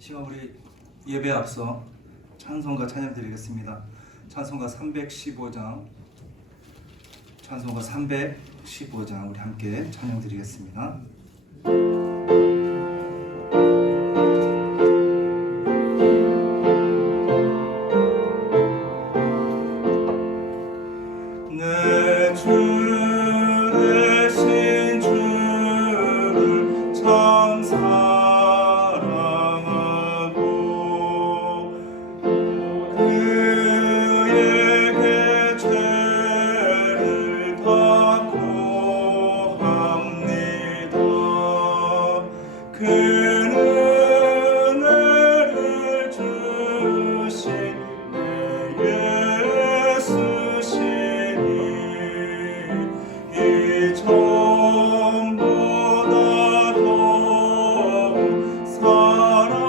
시간 우리 예배 앞서 찬송가 찬양 드리겠습니다. 찬송가 315장 우리 함께 찬양 드리겠습니다. 내 주 되신 주를 참 사랑하고 그에게 죄를 닦고 합니다. 그 은혜를 주신 내 예수시니 이 전보다 더욱 사랑합니다.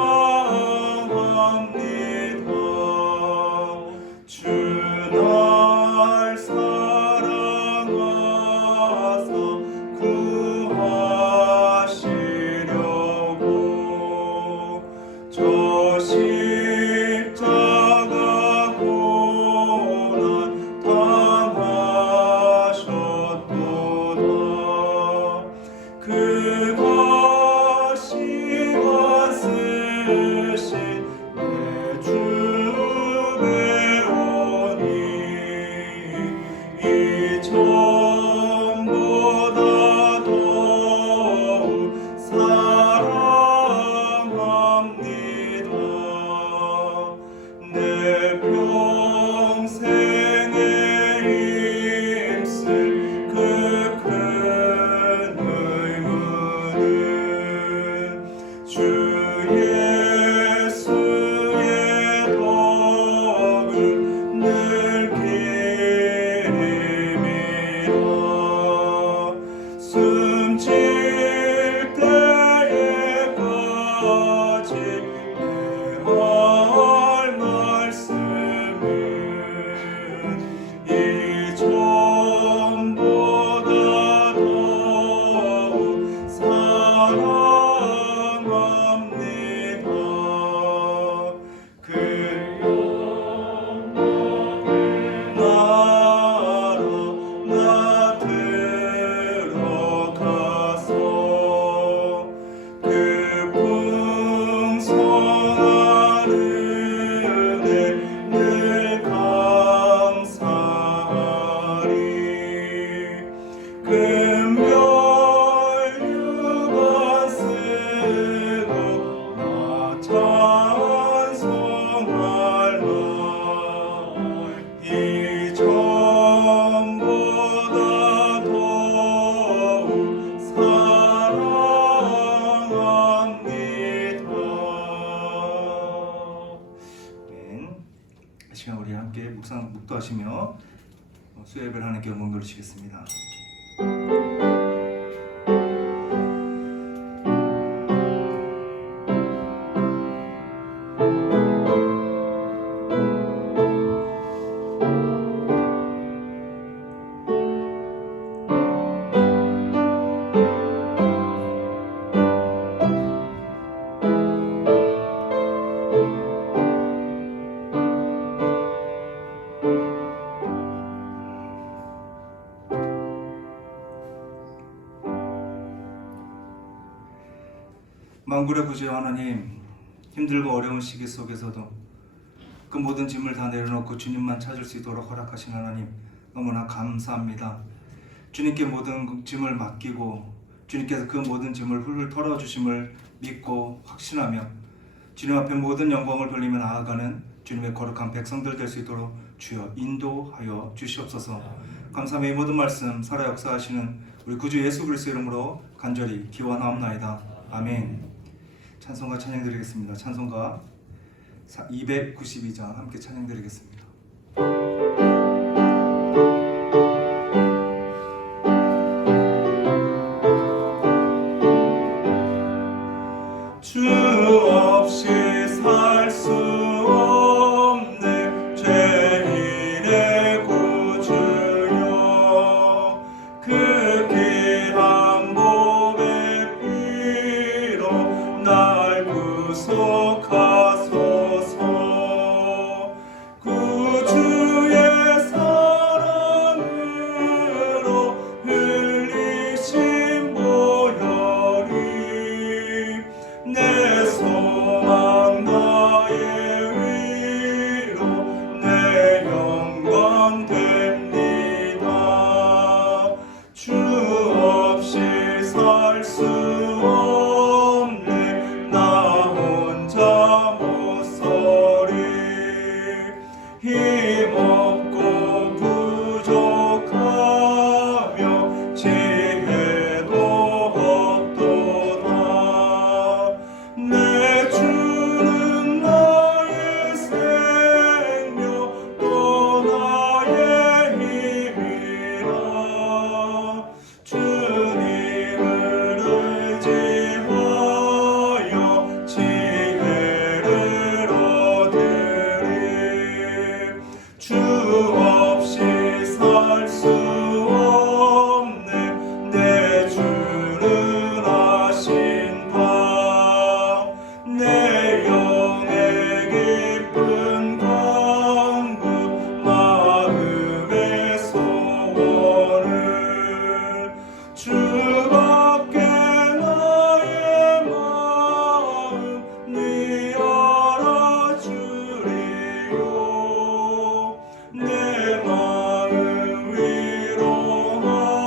주 날 사랑하사 구하시려고 저 십자가 고난 당하셨도다. 그가 시간 쓰신 내 주 배우니 이 전보다 더욱 사랑합니다. 내 평생에 힘쓸 그 큰 의무는 주 예수의 덕을 늘 기림이라. 숨질 때에까지 내 할 말씀은 이 전보다 더욱 사랑합니다. 그 영원의 나라 나 들어가서 그 풍성한 은혜 늘 감사하리. 금별 유관 쓰고 나 찬송할 날 이 전보다 더욱 사랑합니다. 아멘. 이 시간 우리 함께 묵도하시며 수요예배를 하는 경험 누리시겠습니다. 만군의 구주여 하나님, 힘들고 어려운 시기 속에서도 그 모든 짐을 다 내려놓고 주님만 찾을 수 있도록 허락하신 하나님 너무나 감사합니다. 주님께 모든 짐을 맡기고 주님께서 그 모든 짐을 훌훌 털어주심을 믿고 확신하며 주님 앞에 모든 영광을 돌리며 나아가는 주님의 거룩한 백성들 될 수 있도록 주여 인도하여 주시옵소서. 감사하며 이 모든 말씀 살아 역사하시는 우리 구주 예수 그리스도 이름으로 간절히 기원하옵나이다. 아멘. 찬송가 찬양 드리겠습니다. 찬송가 292장 함께 찬양 드리겠습니다. 주 없이 살 수 없네 죄인의 구주여. 그 귀한 몸의 피로 날 구주 구속하소서. 구주의 사랑으로 흘리신 보혈이 내 소망 나의 위로 내 영광 됩니다. 주 없이 살 수 없네. 나 혼자 못 서리. 힘없고 부족하며 지혜도 없도다. 내 주는 나의 생명 또 나의 힘이라. 주님을 의지하여 지혜를 얻으리. 주 없이 살 수 없네. 내 주는 아신다. 내 영의 깊은 간구 마음의 소원을 주밖에 나의 마음 네 알아주리요. 내 마음 위로하사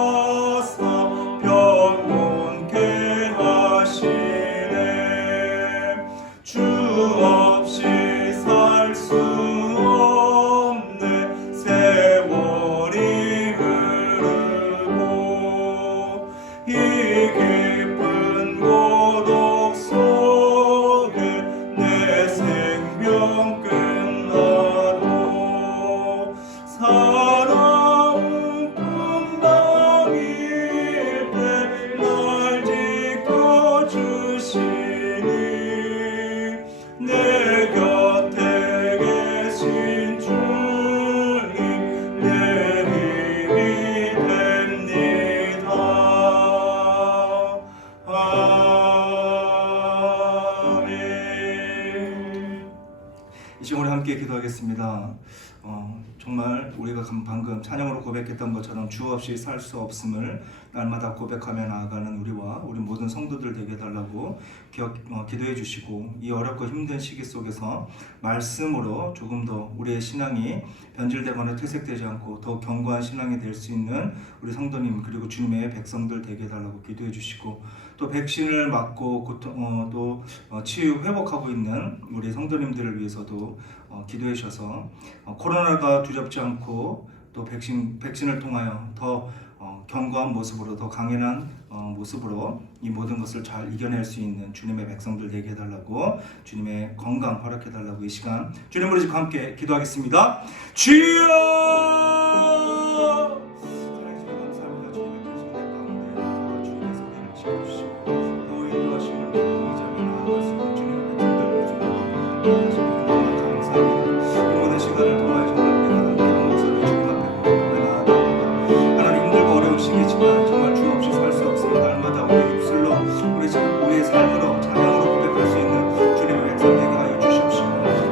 평온케 하시네. 주 없이 살 수 없네. 세월이 흐르고 이 깊은 고독 속에 내 생명 끝나도 사나운 꿈당일 때 날 지켜주시니 내 곁에 계신 주님 내 힘이 됩니다. 아멘. 이 시간 우리 함께 기도하겠습니다. 정말 우리가 방금 찬양으로 고백했던 것처럼 주 없이 살 수 없음을 날마다 고백하며 나아가는 우리와 우리 모든 성도들 되게 해달라고 기도해 주시고, 이 어렵고 힘든 시기 속에서 말씀으로 조금 더 우리의 신앙이 변질되거나 퇴색되지 않고 더 견고한 신앙이 될 수 있는 우리 성도님 그리고 주님의 백성들 되게 해달라고 기도해 주시고, 또 백신을 맞고 또 치유 회복하고 있는 우리 성도님들을 위해서도 기도해 주셔서 코로나가 두렵지 않고 또 백신을 통하여 더 견고한 모습으로, 더 강인한 모습으로 이 모든 것을 잘 이겨낼 수 있는 주님의 백성들 되게 해달라고, 주님의 건강 허락해달라고 이 시간 주님으로 지금 함께 기도하겠습니다. 주여! 사랑해 주님 감사합니다. 주님의 계신 내 가운데 주님의 소리를 지켜주시고 또 인도하시는 이 자리에 나아갈 수 있는 주님의 백성들 위해서 감사합니다. 이 모든 시간을 통하여 정말 우리가 함께 한 목소리로 주님 앞에 고백하며 나아갑니다. 하나님, 힘들고 어려운 시기지만 정말 주 없이 살 수 없으면 날마다 우리 입술로 우리의 삶으로 찬양으로 고백할 수 있는 주님의 백성 되게 하여 주십시오.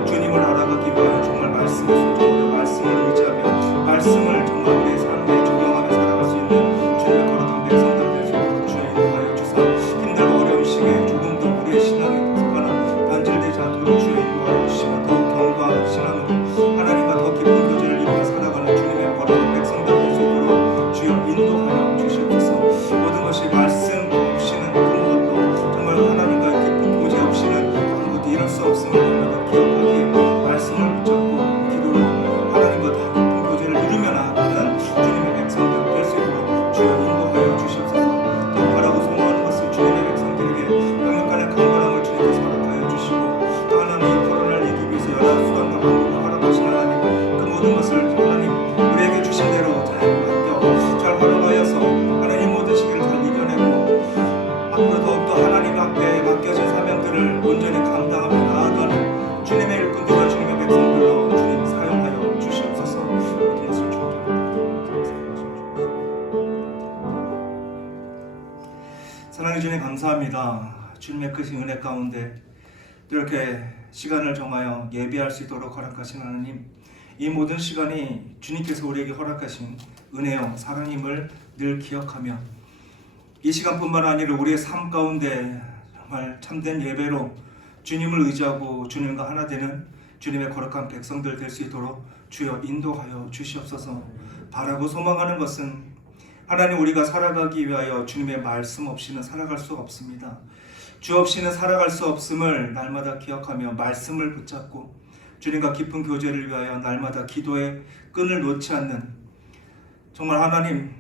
주님을 알아가기 위하여 정말 말씀을 순종하며 말씀을 의지하며 말씀을 정말 우리의 삶에 적용하며 살아갈 수 있는 주님의 거룩한 백성들 되게 주의 인도하여 주사, 힘들고 어려운 시기에 조금 더 우리의 신앙이 섞거나 변질되지 않도록 주의 인도하여 주시며 더욱 견고한 신앙으로 하나님과 더 깊은 교제를 이루며 살아가는 주님의 거룩한 백성들 될 수 있도록 주여 인도하여 주시옵소서. 모든 것이 말씀 없이는 아무것도, 정말 하나님과 깊은 교제 없이는 아무것도 이룰 수 없음을 날마다 기억하기에 말씀을 붙잡고 기도로 하나님과 더 깊은 교제를 이루며 나아가는 주님의 백성들 될 수 있도록 주여 인도하여 주시옵소서. 더 바라고 소망하는 것을 주님의 백성들에게 영역간의 강건함을 주님께서 허락하여 주시고, 또 하나님 이 코로나를 이기기 위해서 여러 수단과 방법을 허락하신 하나님, 그 모든 것을 하나님 우리에게 주신 대로 잘 활용하여서 하나님 모든 시기를 잘 이겨내고 앞으로 더욱더 하나님 앞에 맡겨진 사명들을 온전히 감당하며 나아가는 주님의 일꾼들과 주님의 백성들로 주님 사용하여 주시옵소서. 모든 것을 사랑해 주님 감사합니다. 주님의 크신 은혜 가운데 또 또 이렇게 시간을 정하여 예배할 수 있도록 허락하신 하나님, 이 모든 시간이 주님께서 우리에게 허락하신 은혜요 사랑임을 늘 기억하며 이 시간뿐만 아니라 우리의 삶 가운데 정말 참된 예배로 주님을 의지하고 주님과 하나 되는 주님의 거룩한 백성들 될 수 있도록 주여 인도하여 주시옵소서. 바라고 소망하는 것은 하나님, 우리가 살아가기 위하여 주님의 말씀 없이는 살아갈 수 없습니다. 주 없이는 살아갈 수 없음을 날마다 기억하며 말씀을 붙잡고 주님과 깊은 교제를 위하여 날마다 기도의 끈을 놓지 않는, 정말 하나님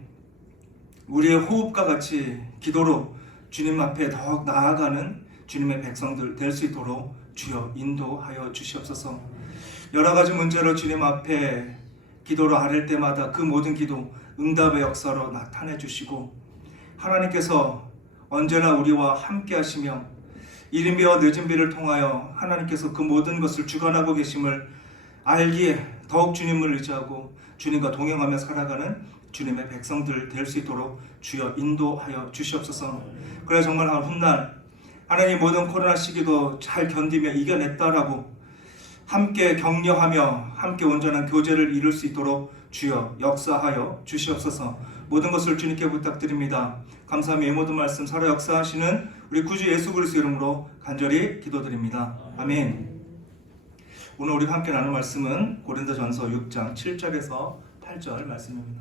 우리의 호흡과 같이 기도로 주님 앞에 더욱 나아가는 주님의 백성들 될 수 있도록 주여 인도하여 주시옵소서. 여러 가지 문제로 주님 앞에 기도로 아랠 때마다 그 모든 기도 응답의 역사로 나타내 주시고, 하나님께서 언제나 우리와 함께 하시며 이른비와 늦은비를 통하여 하나님께서 그 모든 것을 주관하고 계심을 알기에 더욱 주님을 의지하고 주님과 동행하며 살아가는 주님의 백성들 될 수 있도록 주여 인도하여 주시옵소서. 그래 정말 훗날 하나님 모든 코로나 시기도 잘 견디며 이겨냈다라고 함께 격려하며 함께 온전한 교제를 이룰 수 있도록 주여 역사하여 주시옵소서. 모든 것을 주님께 부탁드립니다. 감사하며 이 모든 말씀 살아 역사하시는 우리 구주 예수 그리스도 이름으로 간절히 기도드립니다. 아멘. 오늘 우리가 함께 나눌 말씀은 고린도전서 6장 7절에서 8절 말씀입니다.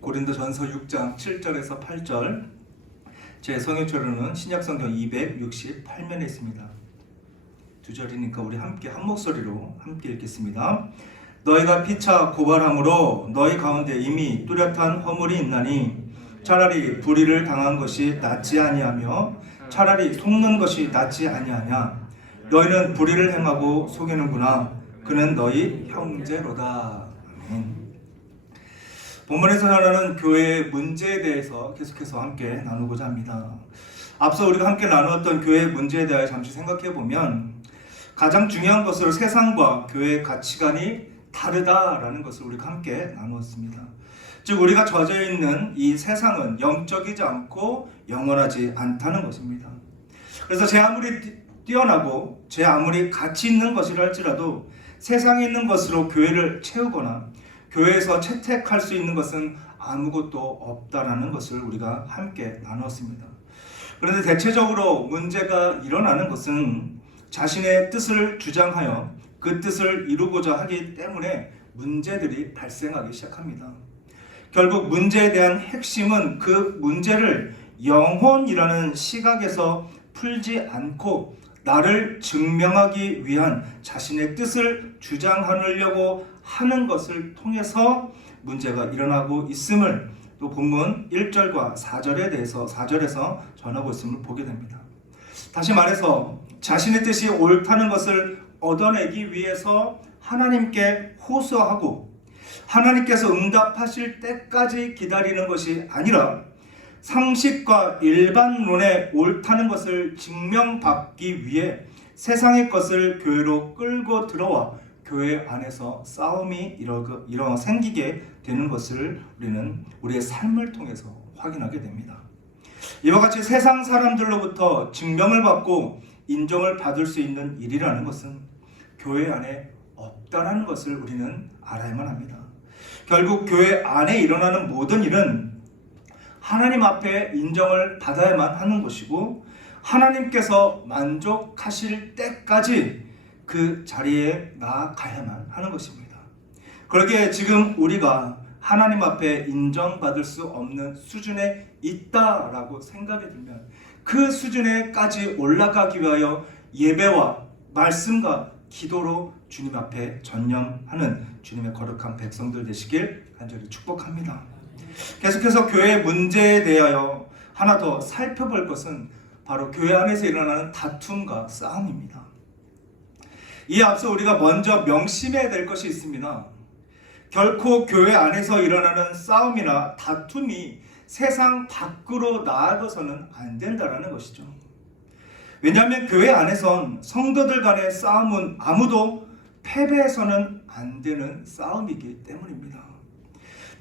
고린도전서 6장 7절에서 8절, 제 성경처로는 신약성경 268면에 있습니다. 두 절이니까 우리 함께 한 목소리로 함께 읽겠습니다. 너희가 피차 고발함으로 너희 가운데 이미 뚜렷한 허물이 있나니 차라리 불의를 당한 것이 낫지 아니하며 차라리 속는 것이 낫지 아니하냐. 너희는 불의를 행하고 속이는구나. 그는 너희 형제로다. 아멘. 본문에서 전하는 교회의 문제에 대해서 계속해서 함께 나누고자 합니다. 앞서 우리가 함께 나누었던 교회의 문제에 대해 잠시 생각해 보면 가장 중요한 것으로 세상과 교회의 가치관이 다르다라는 것을 우리가 함께 나누었습니다. 즉 우리가 젖어 있는 이 세상은 영적이지 않고 영원하지 않다는 것입니다. 그래서 제 아무리 뛰어나고 제 아무리 가치 있는 것이라 할지라도 세상에 있는 것으로 교회를 채우거나 교회에서 채택할 수 있는 것은 아무것도 없다라는 것을 우리가 함께 나눴습니다. 그런데 대체적으로 문제가 일어나는 것은 자신의 뜻을 주장하여 그 뜻을 이루고자 하기 때문에 문제들이 발생하기 시작합니다. 결국 문제에 대한 핵심은 그 문제를 영혼이라는 시각에서 풀지 않고 나를 증명하기 위한 자신의 뜻을 주장하려고 하는 것을 통해서 문제가 일어나고 있음을 또 본문 1절과 4절에 대해서 4절에서 전하고 있음을 보게 됩니다. 다시 말해서 자신의 뜻이 옳다는 것을 얻어내기 위해서 하나님께 호소하고 하나님께서 응답하실 때까지 기다리는 것이 아니라 상식과 일반론에 옳다는 것을 증명받기 위해 세상의 것을 교회로 끌고 들어와 교회 안에서 싸움이 생기게 되는 것을 우리는 우리의 삶을 통해서 확인하게 됩니다. 이와 같이 세상 사람들로부터 증명을 받고 인정을 받을 수 있는 일이라는 것은 교회 안에 없다는 것을 우리는 알아야만 합니다. 결국 교회 안에 일어나는 모든 일은 하나님 앞에 인정을 받아야만 하는 것이고 하나님께서 만족하실 때까지 그 자리에 나아가야만 하는 것입니다. 그러기에 지금 우리가 하나님 앞에 인정받을 수 없는 수준에 있다라고 생각이 들면 그 수준에까지 올라가기 위하여 예배와 말씀과 기도로 주님 앞에 전념하는 주님의 거룩한 백성들 되시길 간절히 축복합니다. 계속해서 교회의 문제에 대하여 하나 더 살펴볼 것은 바로 교회 안에서 일어나는 다툼과 싸움입니다. 이에 앞서 우리가 먼저 명심해야 될 것이 있습니다. 결코 교회 안에서 일어나는 싸움이나 다툼이 세상 밖으로 나아가서는 안 된다는 것이죠. 왜냐하면 교회 안에선 성도들 간의 싸움은 아무도 패배해서는 안 되는 싸움이기 때문입니다.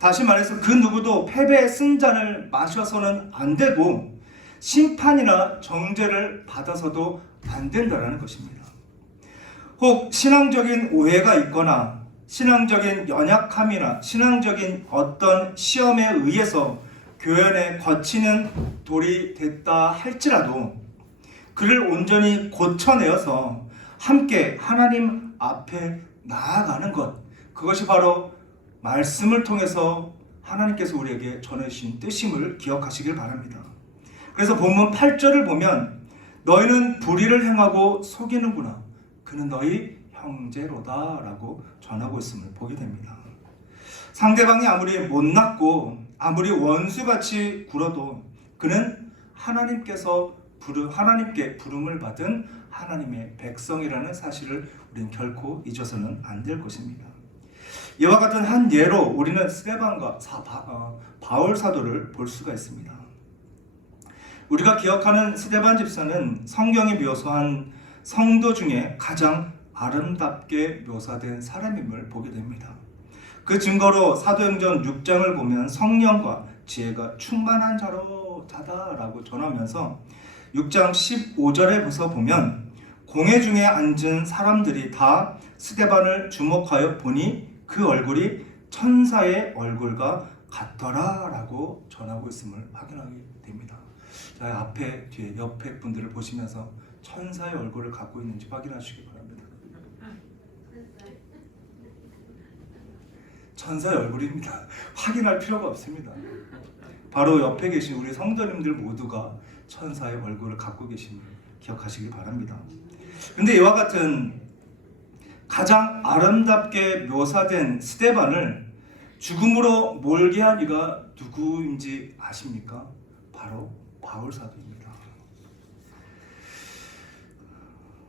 다시 말해서 그 누구도 패배의 쓴 잔을 마셔서는 안 되고 심판이나 정죄를 받아서도 안 된다는 것입니다. 혹 신앙적인 오해가 있거나 신앙적인 연약함이나 신앙적인 어떤 시험에 의해서 교연에 거치는 돌이 됐다 할지라도 그를 온전히 고쳐내어서 함께 하나님 앞에 나아가는 것, 그것이 바로 말씀을 통해서 하나님께서 우리에게 전해주신 뜻임을 기억하시길 바랍니다. 그래서 본문 8절을 보면 너희는 불의를 행하고 속이는구나. 그는 너희 형제로다 라고 전하고 있음을 보게 됩니다. 상대방이 아무리 못났고 아무리 원수같이 굴어도 그는 하나님께 부름을 받은 하나님의 백성이라는 사실을 우리는 결코 잊어서는 안 될 것입니다. 이와 같은 한 예로 우리는 스데반과 바울 사도를 볼 수가 있습니다. 우리가 기억하는 스데반 집사는 성경이 묘사한 성도 중에 가장 아름답게 묘사된 사람임을 보게 됩니다. 그 증거로 사도행전 6장을 보면 성령과 지혜가 충만한 자다라고 전하면서 6장 15절에 보면 공회 중에 앉은 사람들이 다 스데반을 주목하여 보니 그 얼굴이 천사의 얼굴과 같더라라고 전하고 있음을 확인하게 됩니다. 자, 앞에, 뒤에, 옆에 분들을 보시면서 천사의 얼굴을 갖고 있는지 확인하시기 바랍니다. 천사의 얼굴입니다. 확인할 필요가 없습니다. 바로 옆에 계신 우리 성도님들 모두가 천사의 얼굴을 갖고 계심을 기억하시기 바랍니다. 근데 이와 같은 가장 아름답게 묘사된 스데반을 죽음으로 몰게 한 이가 누구인지 아십니까? 바로 바울 사도입니다.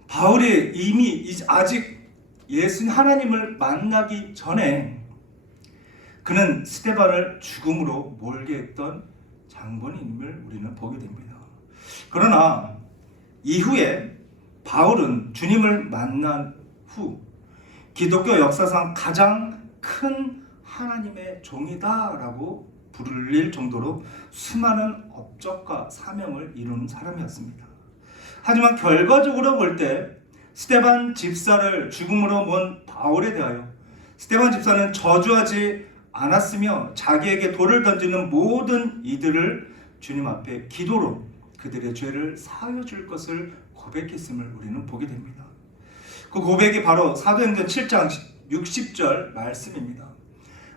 바울이 이미 아직 예수 하나님을 만나기 전에 그는 스데반을 죽음으로 몰게 했던 장본인임을 우리는 보게 됩니다. 그러나 이후에 바울은 주님을 만난 후 기독교 역사상 가장 큰 하나님의 종이다라고 부르릴 정도로 수많은 업적과 사명을 이루는 사람이었습니다. 하지만 결과적으로 볼 때 스데반 집사를 죽음으로 먼 바울에 대하여 스데반 집사는 저주하지 않았으며 자기에게 돌을 던지는 모든 이들을 주님 앞에 기도로 그들의 죄를 사하여 줄 것을 고백했음을 우리는 보게 됩니다. 그 고백이 바로 사도행전 7장 60절 말씀입니다.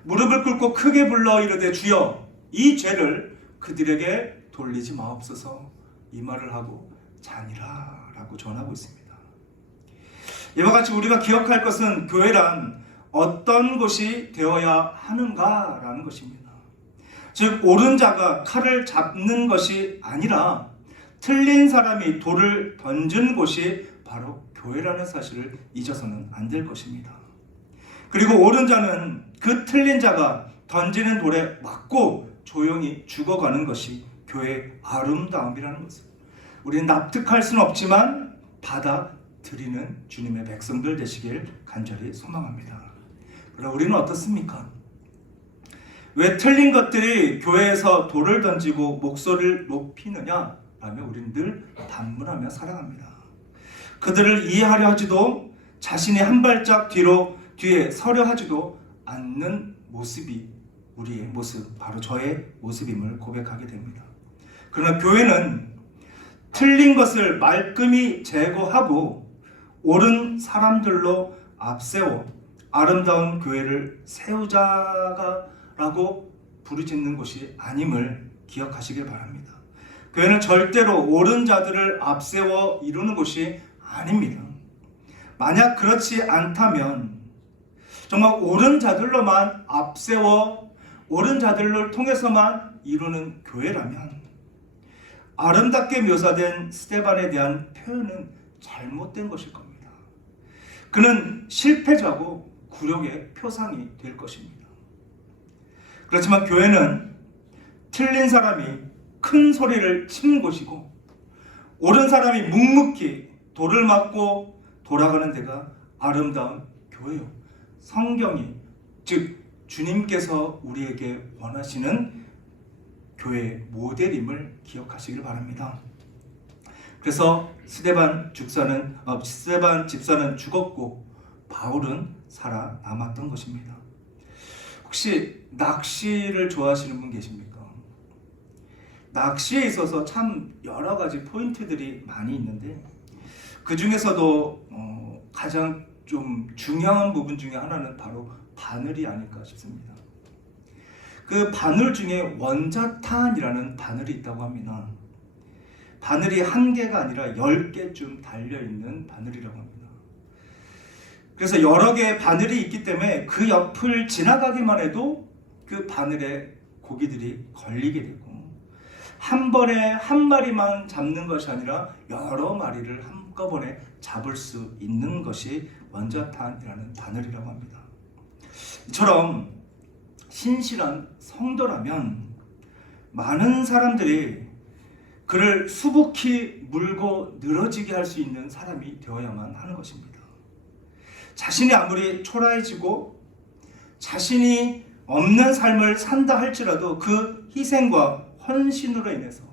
무릎을 꿇고 크게 불러 이르되 주여 이 죄를 그들에게 돌리지 마옵소서 이 말을 하고 자니라 라고 전하고 있습니다. 이와 같이 우리가 기억할 것은 교회란 어떤 것이 되어야 하는가라는 것입니다. 즉 옳은 자가 칼을 잡는 것이 아니라 틀린 사람이 돌을 던진 곳이 바로 교회라는 사실을 잊어서는 안 될 것입니다. 그리고 옳은 자는 그 틀린 자가 던지는 돌에 맞고 조용히 죽어가는 것이 교회의 아름다움이라는 것을 우리는 납득할 수는 없지만 받아들이는 주님의 백성들 되시길 간절히 소망합니다. 그럼 우리는 어떻습니까? 왜 틀린 것들이 교회에서 돌을 던지고 목소리를 높이느냐? 라며 우리는 늘 반문하며 살아갑니다. 그들을 이해하려 하지도 자신이 한 발짝 뒤에 서려 하지도 않는 모습이 우리의 모습, 바로 저의 모습임을 고백하게 됩니다. 그러나 교회는 틀린 것을 말끔히 제거하고 옳은 사람들로 앞세워 아름다운 교회를 세우자라고 부르짖는 것이 아님을 기억하시길 바랍니다. 교회는 절대로 옳은 자들을 앞세워 이루는 것이 아닙니다. 만약 그렇지 않다면 정말 옳은 자들로만 앞세워 옳은 자들을 통해서만 이루는 교회라면 아름답게 묘사된 스데반에 대한 표현은 잘못된 것일 겁니다. 그는 실패자고 굴욕의 표상이 될 것입니다. 그렇지만 교회는 틀린 사람이 큰 소리를 치는 곳이고 옳은 사람이 묵묵히 돌을 맞고 돌아가는 데가 아름다운 교회요. 성경이 즉 주님께서 우리에게 원하시는 교회 모델임을 기억하시길 바랍니다. 그래서 스데반 집사는 죽었고 바울은 살아남았던 것입니다. 혹시 낚시를 좋아하시는 분 계십니까? 낚시에 있어서 참 여러 가지 포인트들이 많이 있는데 그 중에서도 가장 좀 중요한 부분 중에 하나는 바로 바늘이 아닐까 싶습니다. 그 바늘 중에 원자탄이라는 바늘이 있다고 합니다. 바늘이 한 개가 아니라 10개쯤 달려있는 바늘이라고 합니다. 그래서 여러 개의 바늘이 있기 때문에 그 옆을 지나가기만 해도 그 바늘에 고기들이 걸리게 되고 한 번에 한 마리만 잡는 것이 아니라 여러 마리를 한꺼번에 잡을 수 있는 것이 원자탄이라는 바늘이라고 합니다. 이처럼 신실한 성도라면 많은 사람들이 그를 수북히 물고 늘어지게 할 수 있는 사람이 되어야만 하는 것입니다. 자신이 아무리 초라해지고 자신이 없는 삶을 산다 할지라도 그 희생과 헌신으로 인해서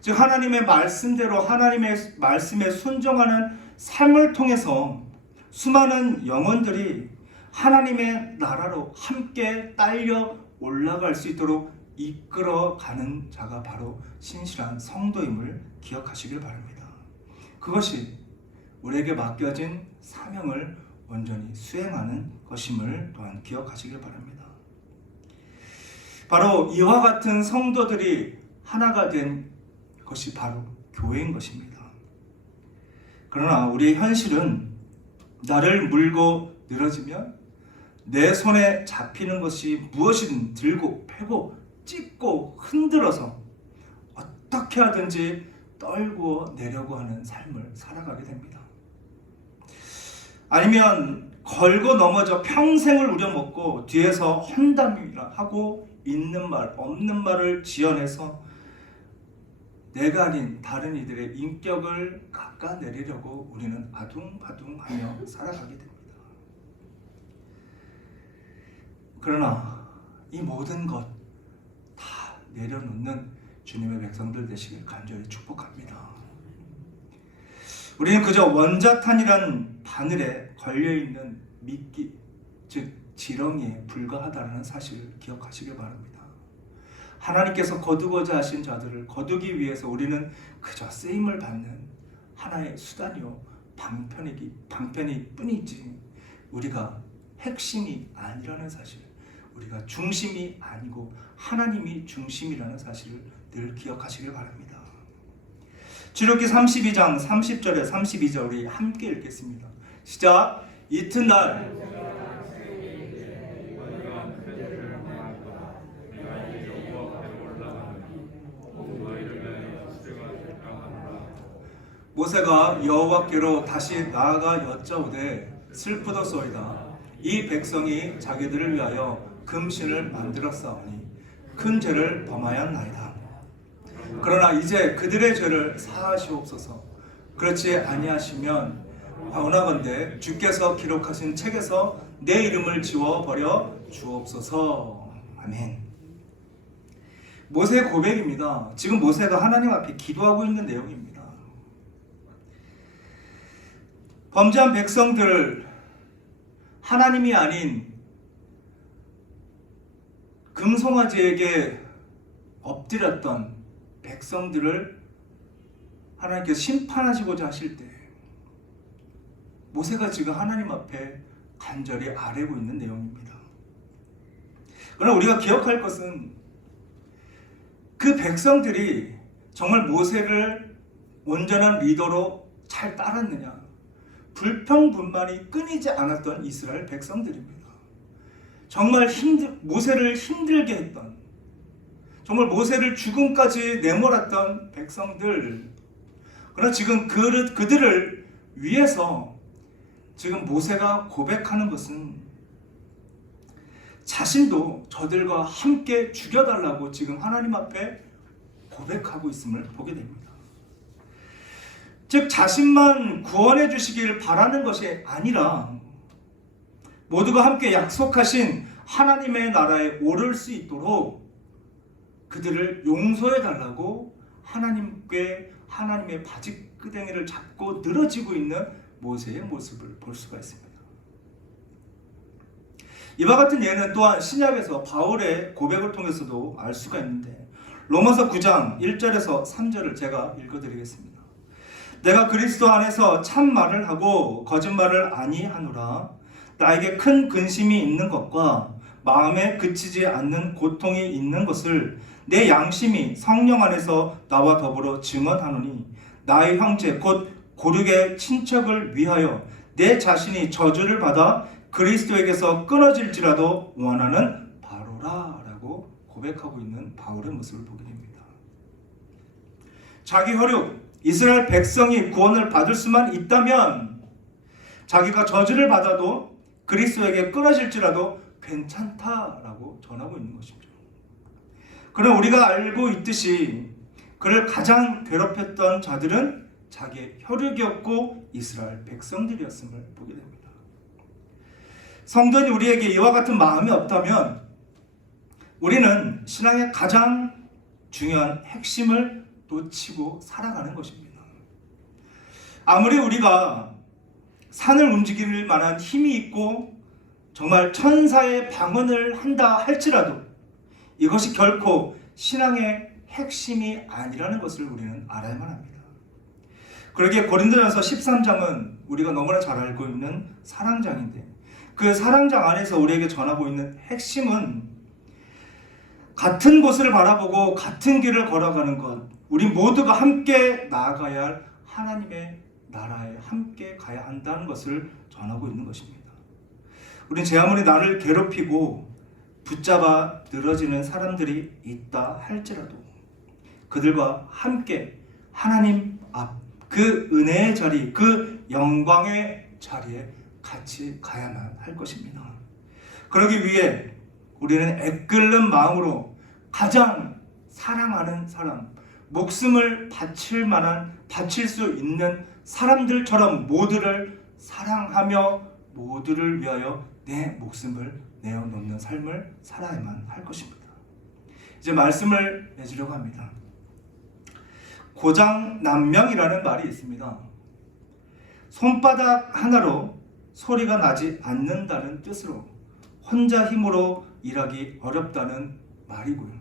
즉 하나님의 말씀대로 하나님의 말씀에 순종하는 삶을 통해서 수많은 영혼들이 하나님의 나라로 함께 딸려 올라갈 수 있도록 이끌어가는 자가 바로 신실한 성도임을 기억하시길 바랍니다. 그것이 우리에게 맡겨진 사명을 온전히 수행하는 것임을 또한 기억하시길 바랍니다. 바로 이와 같은 성도들이 하나가 된 것이 바로 교회인 것입니다. 그러나 우리의 현실은 나를 물고 늘어지면 내 손에 잡히는 것이 무엇이든 들고 패고 찢고 흔들어서 어떻게 하든지 떨고 내려고 하는 삶을 살아가게 됩니다. 아니면 걸고 넘어져 평생을 우려먹고 뒤에서 험담이라 하고 있는 말 없는 말을 지어내서 내가 아닌 다른 이들의 인격을 깎아내리려고 우리는 아둥바둥하며 살아가게 됩니다. 그러나 이 모든 것 다 내려놓는 주님의 백성들 되시길 간절히 축복합니다. 우리는 그저 원자탄이란 바늘에 걸려있는 미끼, 즉 지렁이에 불과하다는 사실을 기억하시길 바랍니다. 하나님께서 거두고자 하신 자들을 거두기 위해서 우리는 그저 쓰임을 받는 하나의 수단이요 방편이 뿐이지 우리가 핵심이 아니라는 사실, 우리가 중심이 아니고 하나님이 중심이라는 사실을 늘 기억하시길 바랍니다. 출애굽기 32장 30절에 32절 우리 함께 읽겠습니다. 시작. 이튿날 모세가 여호와께로 다시 나아가 여짜오되 슬프도소이다. 이 백성이 자기들을 위하여 금신을 만들었사오니 큰 죄를 범하였나이다. 그러나 이제 그들의 죄를 사하시옵소서. 그렇지 아니하시면 원하건대 주께서 기록하신 책에서 내 이름을 지워버려 주옵소서. 아멘. 모세의 고백입니다. 지금 모세가 하나님 앞에 기도하고 있는 내용입니다. 범죄한 백성들을 하나님이 아닌 금송아지에게 엎드렸던 백성들을 하나님께서 심판하시고자 하실 때 모세가 지금 하나님 앞에 간절히 아뢰고 있는 내용입니다. 그러나 우리가 기억할 것은 그 백성들이 정말 모세를 온전한 리더로 잘 따랐느냐, 불평불만이 끊이지 않았던 이스라엘 백성들입니다. 정말 모세를 힘들게 했던, 정말 모세를 죽음까지 내몰았던 백성들. 그러나 지금 그들을 위해서 지금 모세가 고백하는 것은 자신도 저들과 함께 죽여달라고 지금 하나님 앞에 고백하고 있음을 보게 됩니다. 즉 자신만 구원해 주시길 바라는 것이 아니라 모두가 함께 약속하신 하나님의 나라에 오를 수 있도록 그들을 용서해 달라고 하나님의 바지끄댕이를 잡고 늘어지고 있는 모세의 모습을 볼 수가 있습니다. 이와 같은 예는 또한 신약에서 바울의 고백을 통해서도 알 수가 있는데, 로마서 9장 1절에서 3절을 제가 읽어드리겠습니다. 내가 그리스도 안에서 참말을 하고 거짓말을 아니하노라. 나에게 큰 근심이 있는 것과 마음에 그치지 않는 고통이 있는 것을 내 양심이 성령 안에서 나와 더불어 증언하노니, 나의 형제 곧 고륙의 친척을 위하여 내 자신이 저주를 받아 그리스도에게서 끊어질지라도 원하는 바로라 라고 고백하고 있는 바울의 모습을 보게 됩니다. 자기 혈육 이스라엘 백성이 구원을 받을 수만 있다면 자기가 저주를 받아도 그리스도에게 끊어질지라도 괜찮다라고 전하고 있는 것이죠. 그러나 우리가 알고 있듯이 그를 가장 괴롭혔던 자들은 자기의 혈육이었고 이스라엘 백성들이었음을 보게 됩니다. 성도인 우리에게 이와 같은 마음이 없다면 우리는 신앙의 가장 중요한 핵심을 놓치고 살아가는 것입니다. 아무리 우리가 산을 움직일 만한 힘이 있고 정말 천사의 방언을 한다 할지라도 이것이 결코 신앙의 핵심이 아니라는 것을 우리는 알아야만 합니다. 그러기에 고린도전서 13장은 우리가 너무나 잘 알고 있는 사랑장인데, 그 사랑장 안에서 우리에게 전하고 있는 핵심은 같은 곳을 바라보고 같은 길을 걸어가는 것, 우리 모두가 함께 나아가야 할 하나님의 나라에 함께 가야 한다는 것을 전하고 있는 것입니다. 우리는 제 아무리 나를 괴롭히고 붙잡아 늘어지는 사람들이 있다 할지라도 그들과 함께 하나님 앞, 그 은혜의 자리, 그 영광의 자리에 같이 가야만 할 것입니다. 그러기 위해 우리는 애끓는 마음으로 가장 사랑하는 사람, 목숨을 바칠 수 있는 사람들처럼 모두를 사랑하며 모두를 위하여 내 목숨을 내어놓는 삶을 살아야만 할 것입니다. 이제 말씀을 맺으려고 합니다. 고장난명이라는 말이 있습니다. 손바닥 하나로 소리가 나지 않는다는 뜻으로 혼자 힘으로 일하기 어렵다는 말이고요.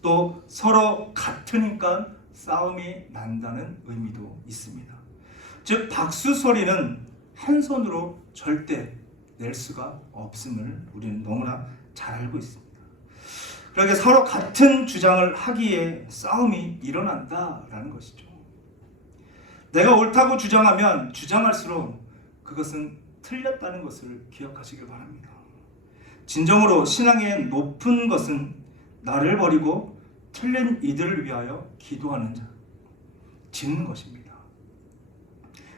또 서로 같으니까 싸움이 난다는 의미도 있습니다. 즉 박수 소리는 한 손으로 절대 낼 수가 없음을 우리는 너무나 잘 알고 있습니다. 그러게 서로 같은 주장을 하기에 싸움이 일어난다라는 것이죠. 내가 옳다고 주장하면 주장할수록 그것은 틀렸다는 것을 기억하시길 바랍니다. 진정으로 신앙의 높은 것은 나를 버리고 틀린 이들을 위하여 기도하는 자, 짓는 것입니다.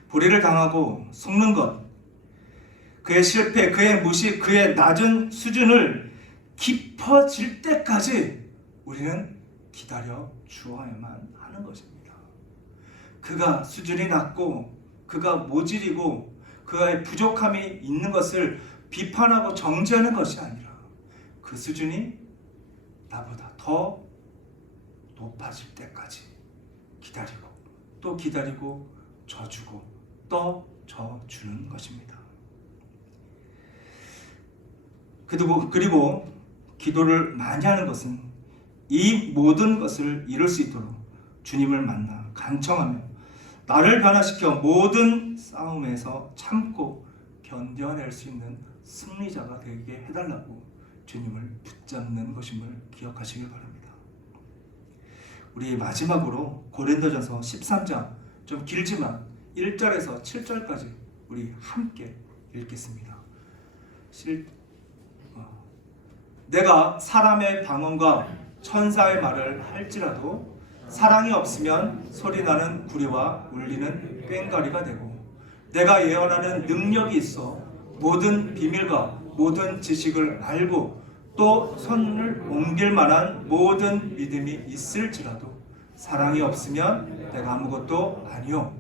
불의를 당하고 속는 것, 그의 실패, 그의 무시, 그의 낮은 수준을 깊어질 때까지 우리는 기다려 주어야만 하는 것입니다. 그가 수준이 낮고 그가 모질이고 그의 부족함이 있는 것을 비판하고 정죄하는 것이 아니라 그 수준이 나보다 더 높아질 때까지 기다리고 또 기다리고 져주고 또 져주는 것입니다. 그리고 기도를 많이 하는 것은 이 모든 것을 이룰 수 있도록 주님을 만나 간청하며 나를 변화시켜 모든 싸움에서 참고 견뎌낼 수 있는 승리자가 되게 해달라고 주님을 붙잡는 것임을 기억하시길 바랍니다. 우리 마지막으로 고린도전서 13장, 좀 길지만 1절에서 7절까지 우리 함께 읽겠습니다. 내가 사람의 방언과 천사의 말을 할지라도 사랑이 없으면 소리나는 구리와 울리는 꽹과리가 되고, 내가 예언하는 능력이 있어 모든 비밀과 모든 지식을 알고 또 손을 옮길 만한 모든 믿음이 있을지라도 사랑이 없으면 내가 아무것도 아니요,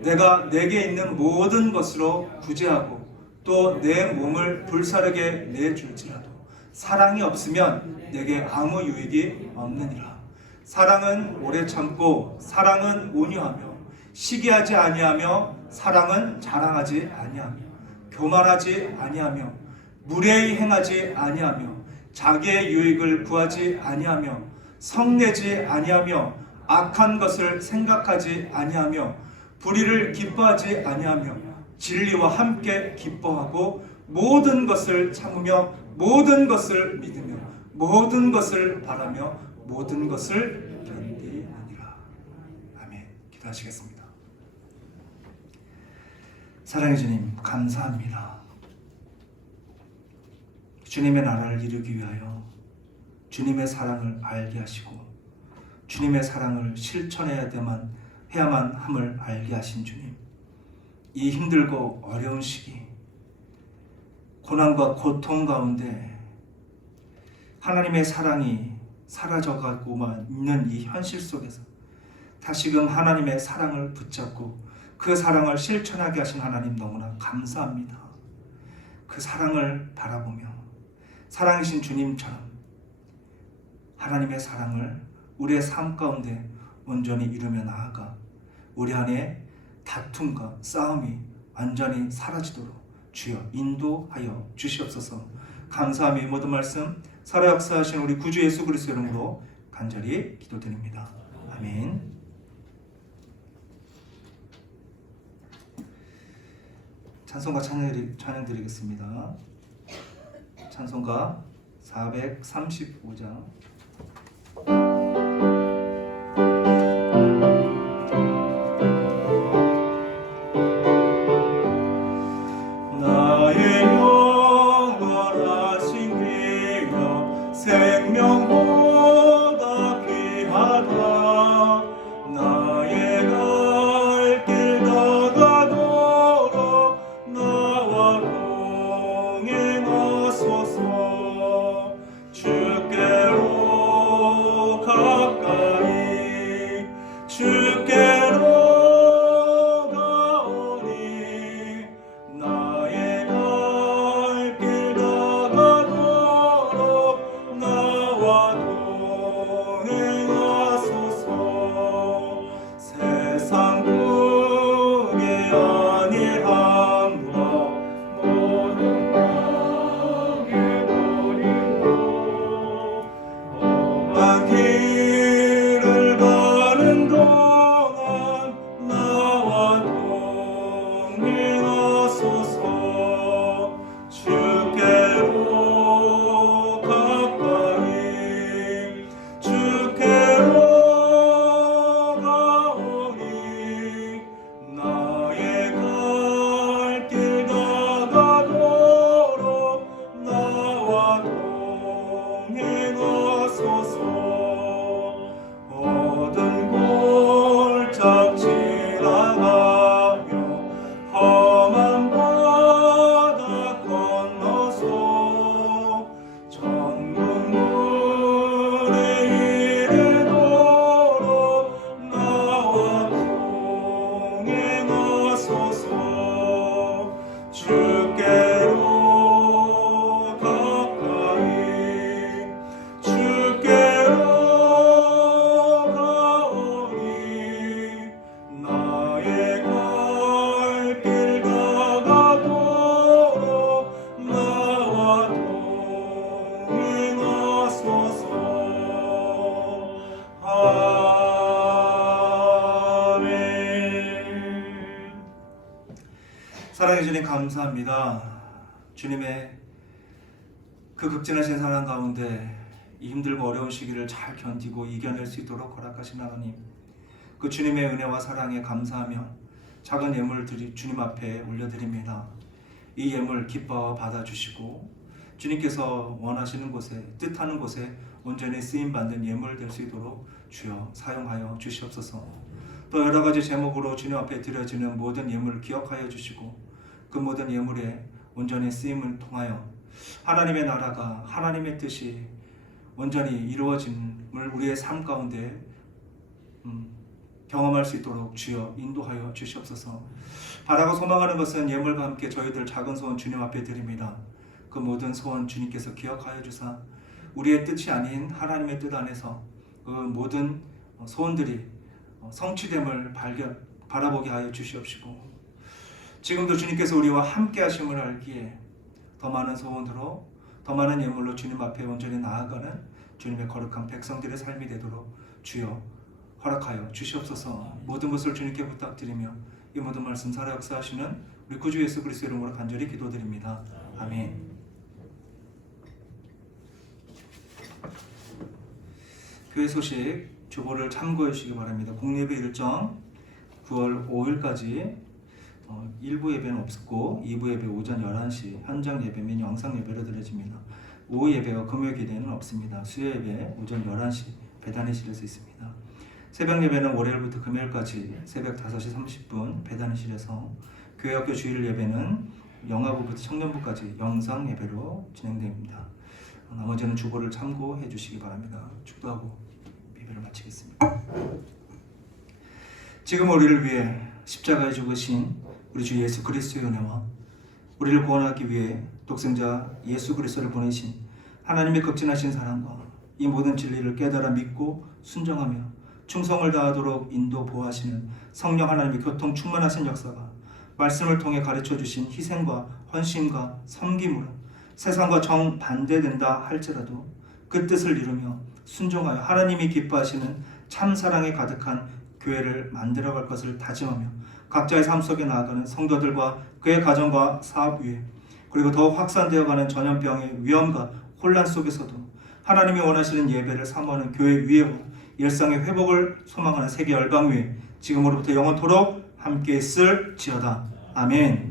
내가 내게 있는 모든 것으로 구제하고 또 내 몸을 불사르게 내줄지라도 사랑이 없으면 내게 아무 유익이 없느니라. 사랑은 오래 참고 사랑은 온유하며 시기하지 아니하며 사랑은 자랑하지 아니하며 교만하지 아니하며 무례히 행하지 아니하며 자기의 유익을 구하지 아니하며 성내지 아니하며 악한 것을 생각하지 아니하며 불의를 기뻐하지 아니하며 진리와 함께 기뻐하고 모든 것을 참으며 모든 것을 믿으며 모든 것을 바라며 모든 것을 견디느니라. 아멘. 기도하시겠습니다. 사랑의 주님, 감사합니다. 주님의 나라를 이루기 위하여 주님의 사랑을 알게 하시고 주님의 사랑을 실천해야만 함을 알게 하신 주님, 이 힘들고 어려운 시기 고난과 고통 가운데 하나님의 사랑이 사라져가고만 있는 이 현실 속에서 다시금 하나님의 사랑을 붙잡고 그 사랑을 실천하게 하신 하나님 너무나 감사합니다. 그 사랑을 바라보며 사랑이신 주님처럼 하나님의 사랑을 우리의 삶 가운데 온전히 이루며 나아가 우리 안에 다툼과 싸움이 완전히 사라지도록 주여 인도하여 주시옵소서. 감사하며 모든 말씀 살아 역사하신 우리 구주 예수 그리스도 이름으로 간절히 기도드립니다. 아멘. 찬송가 찬양 드리겠습니다. 찬송가 435장. 나의 영원하신 귀여 생명보다 귀하다. 나의 갈 길 다가도록 나와 동행하소서. 주께로 가까이 주께로 가오니 나의 갈 길 다가도록 나와 동행하소서. 세상 꿈이 아니함과 모든 땅에 버리고 험한 길을 가는 동안 나와 동행하소서. 주께로 가까이 주께로 가오니 나의 갈 길 다가도록 나와 동행하소서. 모든 골짝 지나가며 험한 바다 건너서 천국문에 이르도록 나와 동행하소서. 주께로 가까이 주께로 가오니 나의 갈 길 다가도록 나와 동행하소서. 아멘. 사랑해 주님 감사합니다. 주님의 그 극진하신 사랑 가운데 이 힘들고 어려운 시기를 잘 견디고 이겨낼 수 있도록 허락하신 하나님, 그 주님의 은혜와 사랑에 감사하며 작은 예물 주님 앞에 올려드립니다. 이 예물 기뻐 받아주시고 주님께서 원하시는 곳에 뜻하는 곳에 온전히 쓰임받는 예물 될 수 있도록 주여 사용하여 주시옵소서. 또 여러 가지 제목으로 주님 앞에 드려지는 모든 예물을 기억하여 주시고 그 모든 예물에 온전히 쓰임을 통하여 하나님의 나라가 하나님의 뜻이 온전히 이루어짐을 우리의 삶 가운데 경험할 수 있도록 주여 인도하여 주시옵소서. 바라고 소망하는 것은 예물과 함께 저희들 작은 소원 주님 앞에 드립니다. 그 모든 소원 주님께서 기억하여 주사 우리의 뜻이 아닌 하나님의 뜻 안에서 그 모든 소원들이 성취됨을 바라보게 하여 주시옵시고, 지금도 주님께서 우리와 함께 하심을 알기에 더 많은 소원으로 더 많은 예물로 주님 앞에 온전히 나아가는 주님의 거룩한 백성들의 삶이 되도록 주여 허락하여 주시옵소서. 모든 것을 주님께 부탁드리며 이 모든 말씀 살아 역사하시는 우리 구주 예수 그리스도의 이름으로 간절히 기도드립니다. 아멘. 교회 소식 주보를 참고해 주시기 바랍니다. 공예배 일정 9월 5일까지 1부 예배는 없었고 2부 예배 오전 11시 현장 예배 및 영상 예배로 드려집니다. 오후 예배와 금요 기대는 없습니다. 수요 예배 오전 11시 배단의실에서 있습니다. 새벽 예배는 월요일부터 금요일까지 새벽 5시 30분 배단의실에서, 교회학교 주일 예배는 영아부부터 청년부까지 영상 예배로 진행됩니다. 나머지는 주보를 참고해 주시기 바랍니다. 축도하고 예배를 마치겠습니다. 지금 우리를 위해 십자가에 죽으신 우리 주 예수 그리스도의 은혜와 우리를 구원하기 위해 독생자 예수 그리스도를 보내신 하나님의 극진하신 사랑과 이 모든 진리를 깨달아 믿고 순종하며 충성을 다하도록 인도 보호하시는 성령 하나님의 교통 충만하신 역사가 말씀을 통해 가르쳐 주신 희생과 헌신과 섬김으로 세상과 정반대된다 할지라도 그 뜻을 이루며 순종하여 하나님이 기뻐하시는 참사랑에 가득한 교회를 만들어갈 것을 다짐하며 각자의 삶 속에 나아가는 성도들과 그의 가정과 사업 위에, 그리고 더욱 확산되어가는 전염병의 위험과 혼란 속에서도 하나님이 원하시는 예배를 사모하는 교회 위에와 일상의 회복을 소망하는 세계 열방 위에 지금으로부터 영원토록 함께 있을지어다. 아멘.